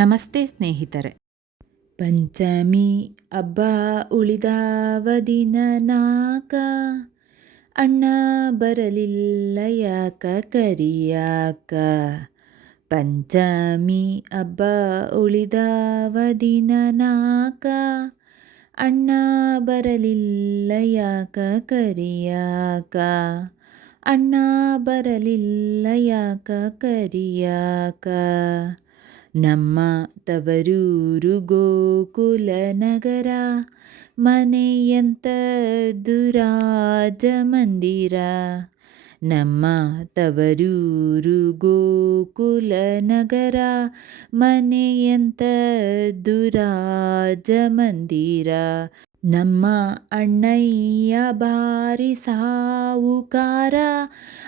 ನಮಸ್ತೆ ಸ್ನೇಹಿತರೆ. ಪಂಚಮಿ ಹಬ್ಬ ಉಳಿದಾವ ದಿನ ನಾಕ, ಅಣ್ಣ ಬರಲಿಲ್ಲ ಯಾಕ ಕರಿಯಾಕ. ಪಂಚಮಿ ಹಬ್ಬ ಉಳಿದಾವ ದಿನ ನಾಕ, ಅಣ್ಣ ಬರಲಿಲ್ಲ ಯಾಕ ಕರಿಯಾಕ. ಅಣ್ಣ ಬರಲಿಲ್ಲ ಯಾಕ ಕರಿಯಾಕ. ನಮ್ಮ ತವರೂರು ಗೋಕುಲ ನಗರ, ಮನೆಯಂಥದ್ದು ರಾಜ ಮಂದಿರ. ನಮ್ಮ ತವರೂರು ಗೋಕುಲ ನಗರ, ಮನೆಯಂಥದ್ದು ರಾಜ ಮಂದಿರ. ನಮ್ಮ ಅಣ್ಣಯ್ಯ ಭಾರಿ ಸಾವುಕಾರ,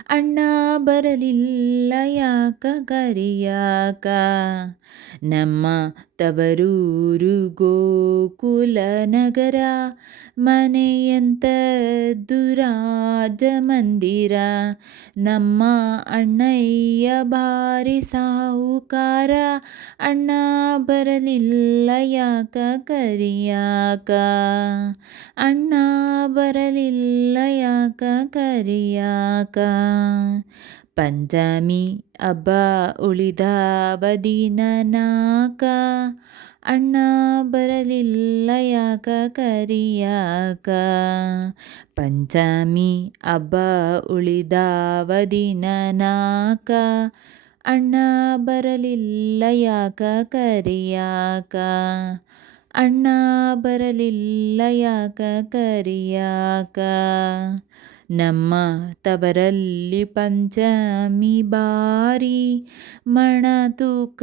ಅಣ್ಣ ಬರಲಿಲ್ಲ ಯಾಕ ಕರಿಯಾಕ. ನಮ್ಮ ತವರೂರು ಗೋಕುಲ ನಗರ, ಮನೆಯಂಥದ್ದು ರಾಜ ಮಂದಿರ. ನಮ್ಮ ಅಣ್ಣಯ್ಯ ಭಾರಿ ಸಾಹುಕಾರ, ಅಣ್ಣ ಬರಲಿಲ್ಲ ಯಾಕ ಕರಿಯಾಕ. ಅಣ್ಣ ಬರಲಿಲ್ಲ ಯಾಕ ಕರಿಯಾಕ. ಪಂಚಮಿ ಹಬ್ಬ ಉಳಿದಾವ ದಿನ ನಾಕ, ಅಣ್ಣ ಬರಲಿಲ್ಲ ಯಾಕ ಕರಿಯಾಕ. ಪಂಚಮಿ ಹಬ್ಬ ಉಳಿದಾವ ದಿನ ನಾಕ, ಅಣ್ಣ ಬರಲಿಲ್ಲ ಯಾಕ ಕರಿಯಾಕ. ಅಣ್ಣ ಬರಲಿಲ್ಲ ಯಾಕ ಕರಿಯಾಕ. ನಮ್ಮ ತವರಲ್ಲಿ ಪಂಚಮಿ ಬಾರಿ, ಮಣ ತೂಕ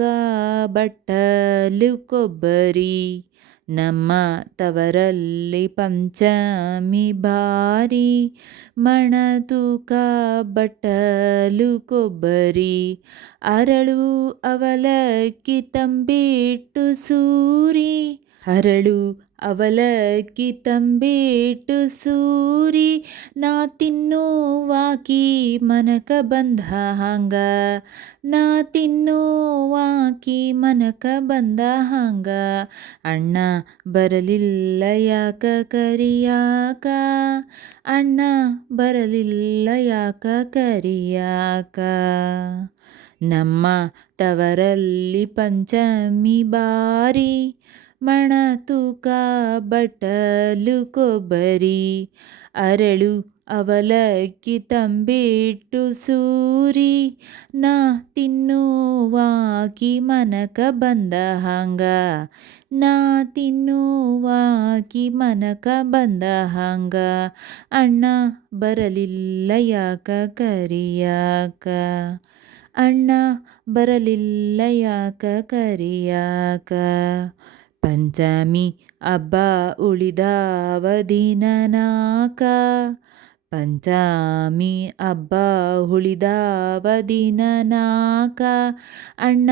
ಬಟ್ಟಲು ಕೊಬ್ಬರಿ. ನಮ್ಮ ತವರಲ್ಲಿ ಪಂಚಮಿ ಬಾರಿ, ಮಣ ತೂಕ ಬಟ್ಟಲು ಕೊಬ್ಬರಿ. ಅರಳು ಅವಲಕ್ಕಿ ತಂಬಿಟ್ಟು ಸೂರಿ, ಅರಳು ಅವಲಕ್ಕಿ ತಂಬಿಟ್ಟು ಸೂರಿ. ನಾ ತಿನ್ನುವಾಕಿ ಮನಕ ಬಂದ ಹಂಗ, ನಾ ತಿನ್ನುವಾಕಿ ಮನಕ ಬಂದ ಹಂಗ. ಅಣ್ಣ ಬರಲಿಲ್ಲ ಯಾಕ ಕರಿಯಾಕ. ಅಣ್ಣ ಬರಲಿಲ್ಲ ಯಾಕ ಕರಿಯಾಕ. ನಮ್ಮ ತವರಲ್ಲಿ ಪಂಚಮಿ ಬಾರಿ, ಮಣ ತೂಕ ಬಟ್ಟಲು ಕೊಬ್ಬರಿ. ಅರಳು ಅವಲಕ್ಕಿ ತಂಬಿಟ್ಟು ಸೂರಿ, ನಾ ತಿನ್ನುವಾಕಿ ಮನಕ ಬಂದ ಹಂಗ, ನಾ ತಿನ್ನುವಾಕಿ ಮನಕ ಬಂದ ಹಂಗ. ಅಣ್ಣ ಬರಲಿಲ್ಲ ಯಾಕ ಕರಿಯಾಕ. ಅಣ್ಣ ಬರಲಿಲ್ಲ ಯಾಕ ಕರಿಯಾಕ. ಪಂಚಮಿ ಹಬ್ಬ ಉಳಿದಾವ ದಿನ ನಾಕ, ಪಂಚಮಿ ಹಬ್ಬ ಉಳಿದಾವ ದಿನ ನಾಕ, ಅಣ್ಣ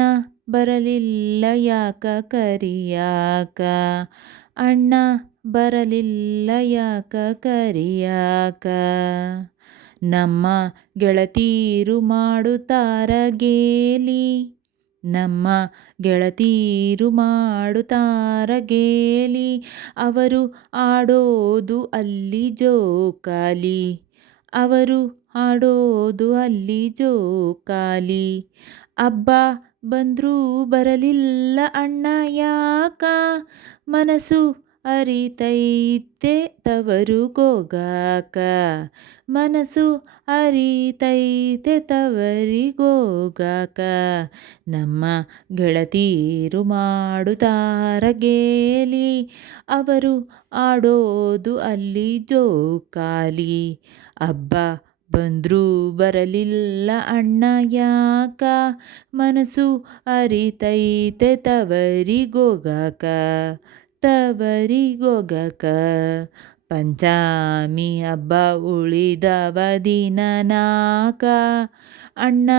ಬರಲಿಲ್ಲ ಯಾಕ ಕರಿಯಾಕ. ಅಣ್ಣ ಬರಲಿಲ್ಲ ಯಾಕ ಕರಿಯಾಕ. ನಮ್ಮ ಗೆಳತೀರು ಮಾಡುತ್ತಾರ ಗೇಲಿ, ನಮ್ಮ ಗೆಳತೀರು ಮಾಡುತ್ತಾರ ಗೇಲಿ. ಅವರು ಆಡೋದು ಅಲ್ಲಿ ಜೋಕಾಲಿ, ಅವರು ಆಡೋದು ಅಲ್ಲಿ ಜೋಕಾಲಿ. ಹಬ್ಬ ಬಂದ್ರೂ ಬರಲಿಲ್ಲ ಅಣ್ಣ ಯಾಕ, ಮನಸ್ಸು ಅರಿತೈತೆ ತವರಿಗೋಗಾಕ. ಮನಸ್ಸು ಅರಿತೈತೆ ತವರಿಗೋಗಾಕ. ನಮ್ಮ ಗೆಳತೀರು ಮಾಡುತ್ತಾರ ಗೇಲಿ, ಅವರು ಆಡೋದು ಅಲ್ಲಿ ಜೋಕಾಲಿ. ಹಬ್ಬ ಬಂದ್ರೂ ಬರಲಿಲ್ಲ ಅಣ್ಣ ಯಾಕ, ಮನಸ್ಸು ಅರಿತೈತೆ ತವರಿಗೋಗಾಕ, ತವರಿಗೋಗಾಕ. ಪಂಚಮಿ ಹಬ್ಬ ಉಳಿದವ ದಿನ ನಾಕ, ಅಣ್ಣ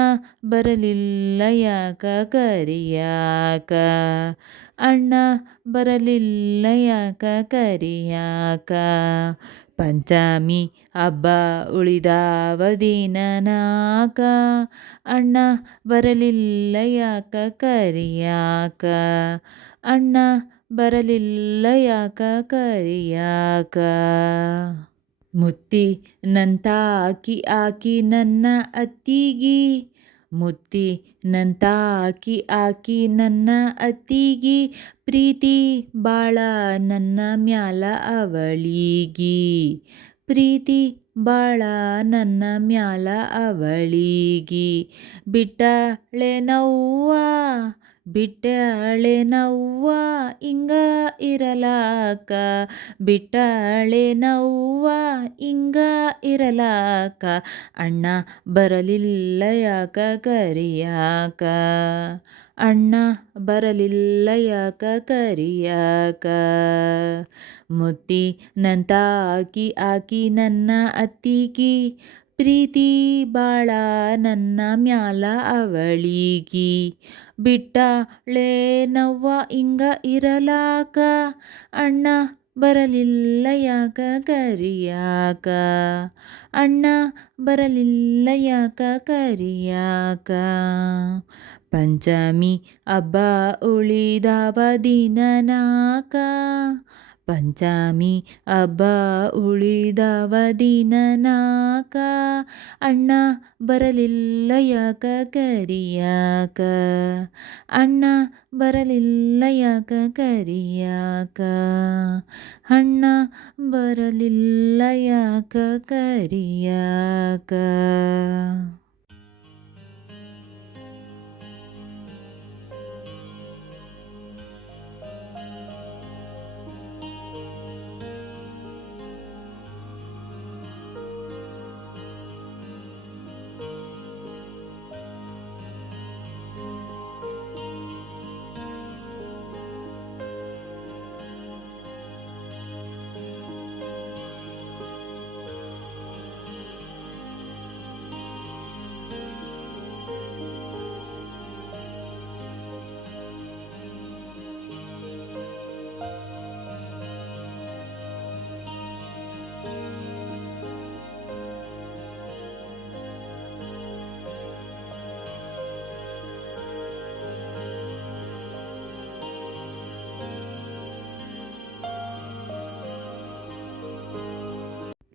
ಬರಲಿಲ್ಲ ಯಾಕ ಕರಿಯಾಕ. ಅಣ್ಣ ಬರಲಿಲ್ಲ ಯಾಕ ಕರಿಯಾಕ. ಪಂಚಮಿ ಹಬ್ಬ ಉಳಿದಾವ ದಿನನಾಕ ಅಣ್ಣ ಬರಲಿಲ್ಲ ಯಾಕ ಕರಿಯಾಕ ಅಣ್ಣ ಬರಲಿಲ್ಲ ಯಾಕ ಕರಿಯಾಕ ಮುತ್ತಿನಂತಾಕಿ ಆಕಿ ನನ್ನ ಅತ್ತಿಗಿ ಮುತ್ತಿನಂತಾಕಿ ನನ್ನ ಅತ್ತಿಗಿ ಪ್ರೀತಿ ಬಾಳ ನನ್ನ ಮ್ಯಾಲ ಅವಳಿಗಿ ಪ್ರೀತಿ ಬಾಳ ನನ್ನ ಮ್ಯಾಲ ಅವಳಿಗಿ ಬಿಟ್ಟಳೆ ನವ್ವ ಇಂಗ ಇರಲಾಕ ಬಿಟ್ಟಳೆ ನವ್ವ ಇಂಗ ಇರಲಾಕ ಅಣ್ಣ ಬರಲಿಲ್ಲ ಯಾಕ ಕರಿಯಾಕ ಅಣ್ಣ ಬರಲಿಲ್ಲ ಯಾಕ ಕರಿಯಾಕ ಮುತ್ತಿನಂತಾಕಿ ನನ್ನ ಅತ್ತಿಗಿ ಪ್ರೀತಿ ಬಾಳ ನನ್ನ ಮ್ಯಾಲ ಅವಳಿಗಿ ಬಿಟ್ಟಳೆ ನವ್ವ ಇಂಗ ಇರಲಾಕ ಅಣ್ಣ ಬರಲಿಲ್ಲ ಯಾಕ ಕರಿಯಾಕ ಅಣ್ಣ ಬರಲಿಲ್ಲ ಯಾಕ ಕರಿಯಾಕ ಪಂಚಮಿ ಹಬ್ಬ ಉಳಿದಾವ ದಿನನಾಕ ಪಂಚಮಿ ಹಬ್ಬ ಉಳಿದಾವ ದಿನನಾಕ ಅಣ್ಣ ಬರಲಿಲ್ಲ ಯಾಕ ಕರಿಯಾಕ ಅಣ್ಣ ಬರಲಿಲ್ಲ ಯಾಕ ಕರಿಯಾಕ ಅಣ್ಣ ಬರಲಿಲ್ಲ ಯಾಕ ಕರಿಯಾಕ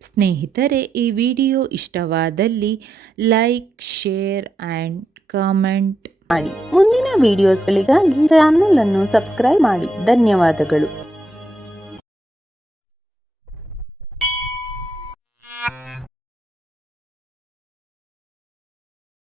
ಸ್ನೇಹಿತರೆ, ಈ ವಿಡಿಯೋ ಇಷ್ಟವಾದಲ್ಲಿ ಲೈಕ್, ಶೇರ್ ಆ್ಯಂಡ್ ಕಾಮೆಂಟ್ ಮಾಡಿ. ಮುಂದಿನ ವಿಡಿಯೋಸ್ಗಳಿಗಾಗಿ ಚಾನಲ್ ಅನ್ನು ಸಬ್ಸ್ಕ್ರೈಬ್ ಮಾಡಿ. ಧನ್ಯವಾದಗಳು.